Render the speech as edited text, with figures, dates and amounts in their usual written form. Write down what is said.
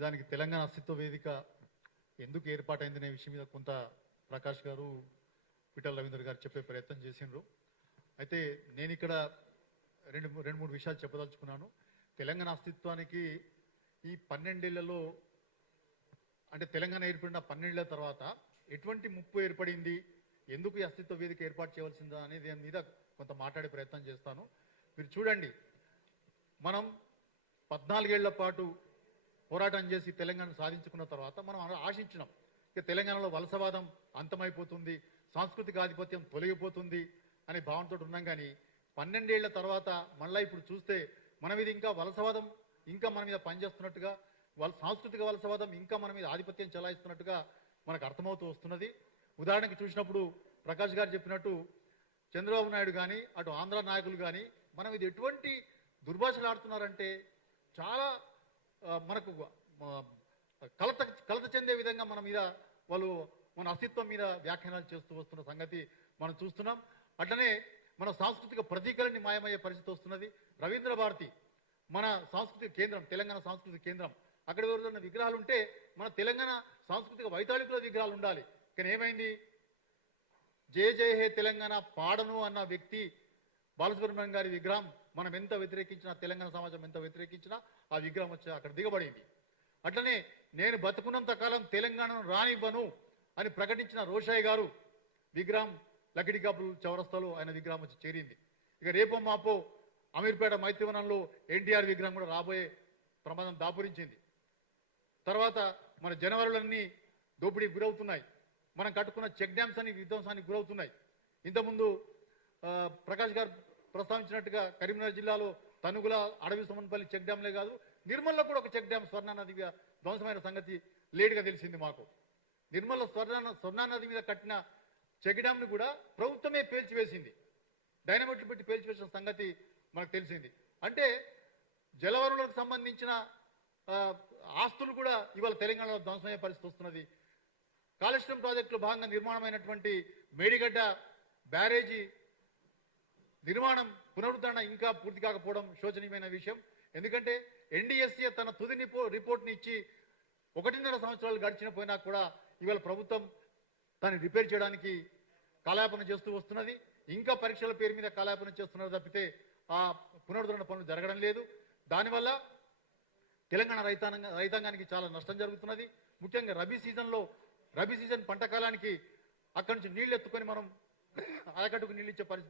దానికి తెలంగాణ అస్తిత్వ వేదిక ఎందుకు ఏర్పాటైందనే విషయం మీద కొంత ప్రకాష్ గారు పిటల్ రవీంద్ర గారు చెప్పే ప్రయత్నం చేసిండ్రు. అయితే నేను ఇక్కడ రెండు మూడు విషయాలు చెప్పదలుచుకున్నాను. తెలంగాణ అస్తిత్వానికి ఈ 12 ఏళ్లలో అంటే తెలంగాణ ఏర్పడిన 12 ఏళ్ల తర్వాత ఎటువంటి ముప్పు ఏర్పడింది, ఎందుకు ఈ అస్తిత్వ వేదిక ఏర్పాటు చేయవలసిందా అనే దాని మీద కొంత మాట్లాడే ప్రయత్నం చేస్తాను. మీరు చూడండి, మనం 14 ఏళ్ల పాటు పోరాటం చేసి తెలంగాణ సాధించుకున్న తర్వాత మనం ఆశించినాం ఇక తెలంగాణలో వలసవాదం అంతమైపోతుంది, సాంస్కృతిక ఆధిపత్యం తొలగిపోతుంది అనే భావనతో ఉన్నాం. కానీ 12 ఏళ్ల తర్వాత మళ్ళీ ఇప్పుడు చూస్తే మన మీద ఇంకా వలసవాదం ఇంకా మన మీద పనిచేస్తున్నట్టుగా, సాంస్కృతిక వలసవాదం ఇంకా మన మీద ఆధిపత్యం చెలాయిస్తున్నట్టుగా మనకు అర్థమవుతూ వస్తున్నది. ఉదాహరణకి చూసినప్పుడు ప్రకాష్ గారు చెప్పినట్టు చంద్రబాబు నాయుడు కానీ అటు ఆంధ్ర నాయకులు కానీ మనం ఇది ఎటువంటి దుర్భాషలు ఆడుతున్నారంటే చాలా మనకు కలత చెందే విధంగా మన మీద వాళ్ళు మన అస్తిత్వం మీద వ్యాఖ్యానాలు చేస్తూ వస్తున్న సంగతి మనం చూస్తున్నాం. అట్లనే మన సాంస్కృతిక ప్రతీకలన్నీ మాయమయ్యే పరిస్థితి వస్తున్నది. రవీంద్ర భారతి మన సాంస్కృతిక కేంద్రం, తెలంగాణ సాంస్కృతిక కేంద్రం, అక్కడ ఎవరున్న విగ్రహాలు ఉంటే మన తెలంగాణ సాంస్కృతిక వైతాళికుల విగ్రహాలు ఉండాలి. కానీ ఏమైంది, జయ జయ హే తెలంగాణ పాడను అన్న వ్యక్తి బాలసుబ్రహ్మణ్యం గారి విగ్రహం మనం ఎంత వ్యతిరేకించినా, తెలంగాణ సమాజం ఎంత వ్యతిరేకించినా ఆ విగ్రహం వచ్చి అక్కడ దిగబడింది. అట్లనే నేను బతుకున్నంత కాలం తెలంగాణను రానివ్వను అని ప్రకటించిన రోషయ్య గారు విగ్రహం లకిడికాపుల్ చౌరస్తాలో ఆయన విగ్రహం వచ్చి చేరింది. ఇక రేపో మాపో అమీర్పేట మైత్రివనంలో ఎన్టీఆర్ విగ్రహం కూడా రాబోయే ప్రమాదం దాపురించింది. తర్వాత మన జనవరులన్నీ దోపిడీకి గురవుతున్నాయి, మనం కట్టుకున్న చెక్ డ్యామ్స్ అన్ని విధ్వంసానికి గురవుతున్నాయి. ఇంతకుముందు ప్రకాష్ గారు ప్రస్తావించినట్టుగా కరీంనగర్ జిల్లాలో తనుగుల, అడవి సుమన్పల్లి చెక్ డ్యాంలే కాదు, నిర్మల్లో కూడా ఒక చెక్ డ్యామ్ స్వర్ణానదిగా ధ్వంసమైన సంగతి లేటుగా తెలిసింది మాకు. నిర్మల్లో స్వర్ణానది మీద కట్టిన చెక్ డ్యామ్ని కూడా ప్రభుత్వమే పేల్చివేసింది, డైనమిట్లు పెట్టి పేల్చివేసిన సంగతి మనకు తెలిసింది. అంటే జలవనరులకు సంబంధించిన ఆస్తులు కూడా ఇవాళ తెలంగాణలో ధ్వంసమయ్యే పరిస్థితి వస్తున్నది. కాళేశ్వరం ప్రాజెక్టులో భాగంగా నిర్మాణమైనటువంటి మేడిగడ్డ బ్యారేజీ నిర్మాణం పునరుద్ధరణ ఇంకా పూర్తి కాకపోవడం శోచనీయమైన విషయం. ఎందుకంటే ఎన్డీఎస్ఏ తన తుది రిపోర్ట్ని ఇచ్చి 1.5 సంవత్సరాలు గడిచిన పోయినా కూడా ఇవాళ ప్రభుత్వం దాన్ని రిపేర్ చేయడానికి కాలయాపన చేస్తూ వస్తున్నది. ఇంకా పరీక్షల పేరు మీద కాలయాపన చేస్తున్నారు తప్పితే ఆ పునరుద్ధరణ పనులు జరగడం లేదు. దానివల్ల తెలంగాణ రైతాంగానికి చాలా నష్టం జరుగుతున్నది. ముఖ్యంగా రబీ సీజన్ పంట కాలానికి అక్కడి నుంచి నీళ్లు ఎత్తుకొని మనం ఆయకట్టుకు నీళ్ళు ఇచ్చే పరిస్థితి